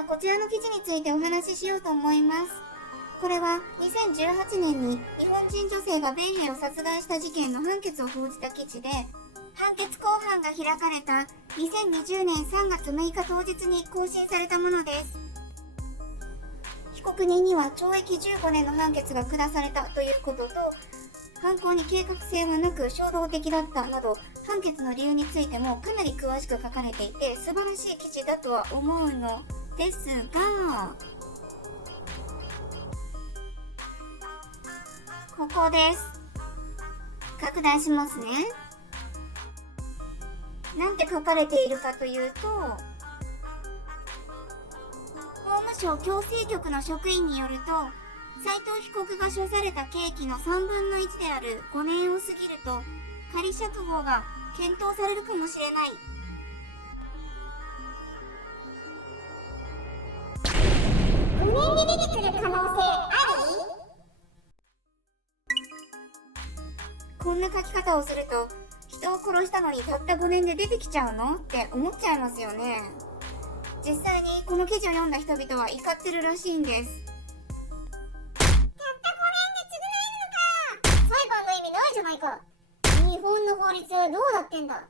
はこちらの記事についてお話ししようと思います。これは2018年に日本人女性がベンヘイを殺害した事件の判決を報じた記事で、判決公判が開かれた2020年3月6日当日に更新されたものです。被告人には懲役15年の判決が下されたということと、犯行に計画性はなく衝動的だったなど、判決の理由についてもかなり詳しく書かれていて、素晴らしい記事だとは思うのですが、ここです。拡大しますね。なんて書かれているかというと、法務省矯正局の職員によると、斉藤被告が処された刑期の3分の1である5年を過ぎると、仮釈放が検討されるかもしれない。5年で出てくる可能性あり？こんな書き方をすると、人を殺したのにたった5年で出てきちゃうのって思っちゃいますよね。実際にこの記事を読んだ人々は怒ってるらしいんです。たった5年で償えるのか。裁判の意味ないじゃないか。日本の法律はどうなってんだ。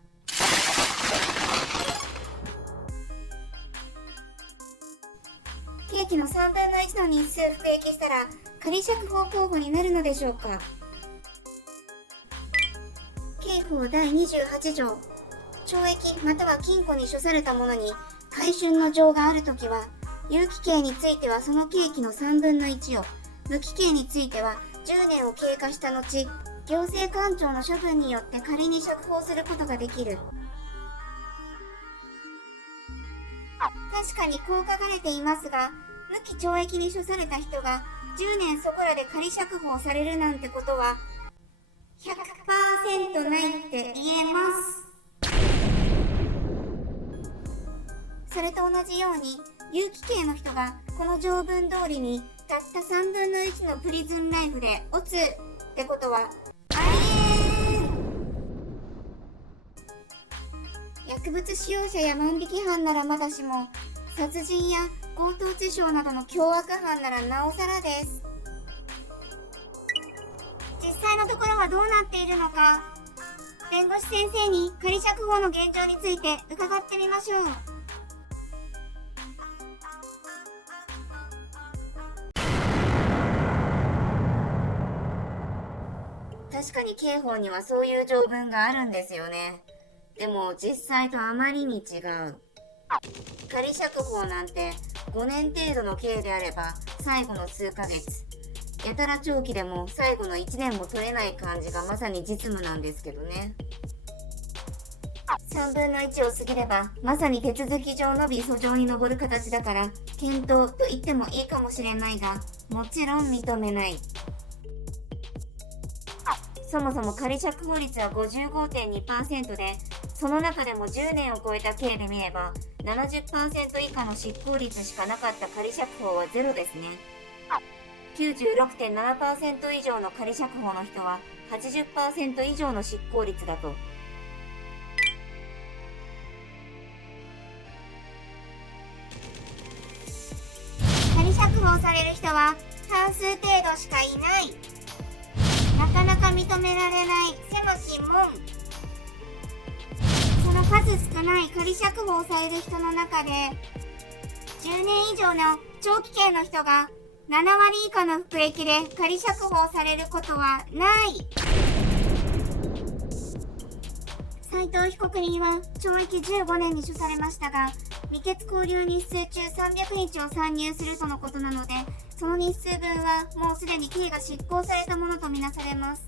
刑期の3分の1の日数服役したら仮釈放候補になるのでしょうか。刑法第28条、懲役または禁錮に処された者に回春の状があるときは、有期刑についてはその刑期の3分の1を、無期刑については10年を経過した後、行政官庁の処分によって仮に釈放することができる。確かにこう書かれていますが、無期懲役に処された人が10年そこらで仮釈放されるなんてことは 100% ないって言えます。それと同じように、有期刑の人がこの条文通りにたった3分の1のプリズンライフで落つってことはありえん。薬物使用者や万引き犯ならまだしも、殺人や強盗致傷などの凶悪犯ならなおさらです。実際のところはどうなっているのか、弁護士先生に仮釈放の現状について伺ってみましょう。確かに刑法にはそういう条文があるんですよね。でも実際とあまりに違う。仮釈放なんて5年程度の刑であれば最後の数ヶ月、やたら長期でも最後の1年も取れない感じがまさに実務なんですけどね。3分の1を過ぎればまさに手続き上のみ訴状に上る形だから検討と言ってもいいかもしれないが、もちろん認めない。そもそも仮釈放率は 55.2% で、その中でも10年を超えた刑で見れば 70% 以下の執行率しかなかった仮釈放はゼロですね。96.7% 以上の仮釈放の人は 80% 以上の執行率だと。仮釈放される人は半数程度しかいない。なかなか認められない狭き門。その数少ない仮釈放される人の中で、10年以上の長期刑の人が7割以下の服役で仮釈放されることはない。斉藤被告人は懲役15年に処されましたが、未決拘留日数中300日を算入するとのことなので、その日数分はもうすでに刑が執行されたものとみなされます。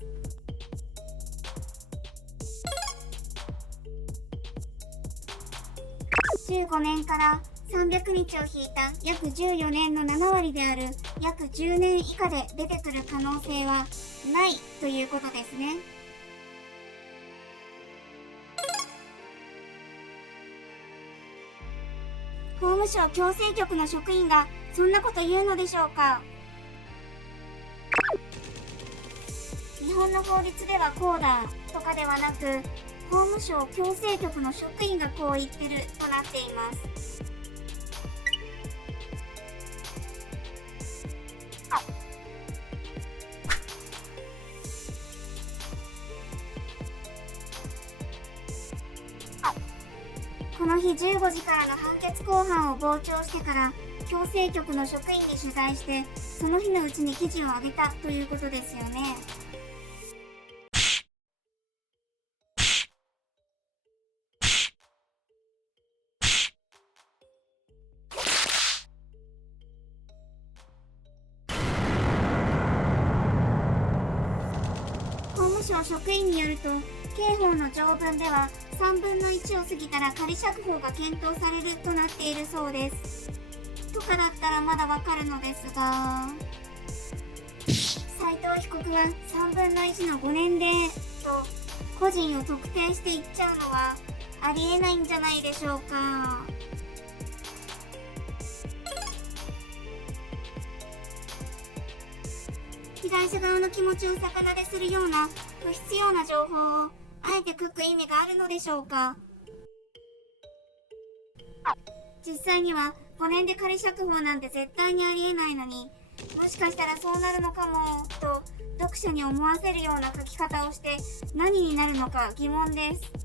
15年から300日を引いた約14年の7割である約10年以下で出てくる可能性はないということですね。法務省矯正局の職員がそんなこと言うのでしょうか。日本の法律ではこうだとかではなく、法務省矯正局の職員がこう言ってるとなっています。日15時からの判決公判を傍聴してから強制局の職員に取材してその日のうちに記事を上げたということですよね。法務省職員によると刑法の条文では3分の1を過ぎたら仮釈放が検討されるとなっているそうです。とかだったらまだわかるのですが、斉藤被告は3分の1の5年でと個人を特定していっちゃうのはありえないんじゃないでしょうか。被害者側の気持ちを逆なでするような不必要な情報をあえて書く意味があるのでしょうか。実際には5年で仮釈放なんて絶対にありえないのに、もしかしたらそうなるのかもと読者に思わせるような書き方をして何になるのか疑問です。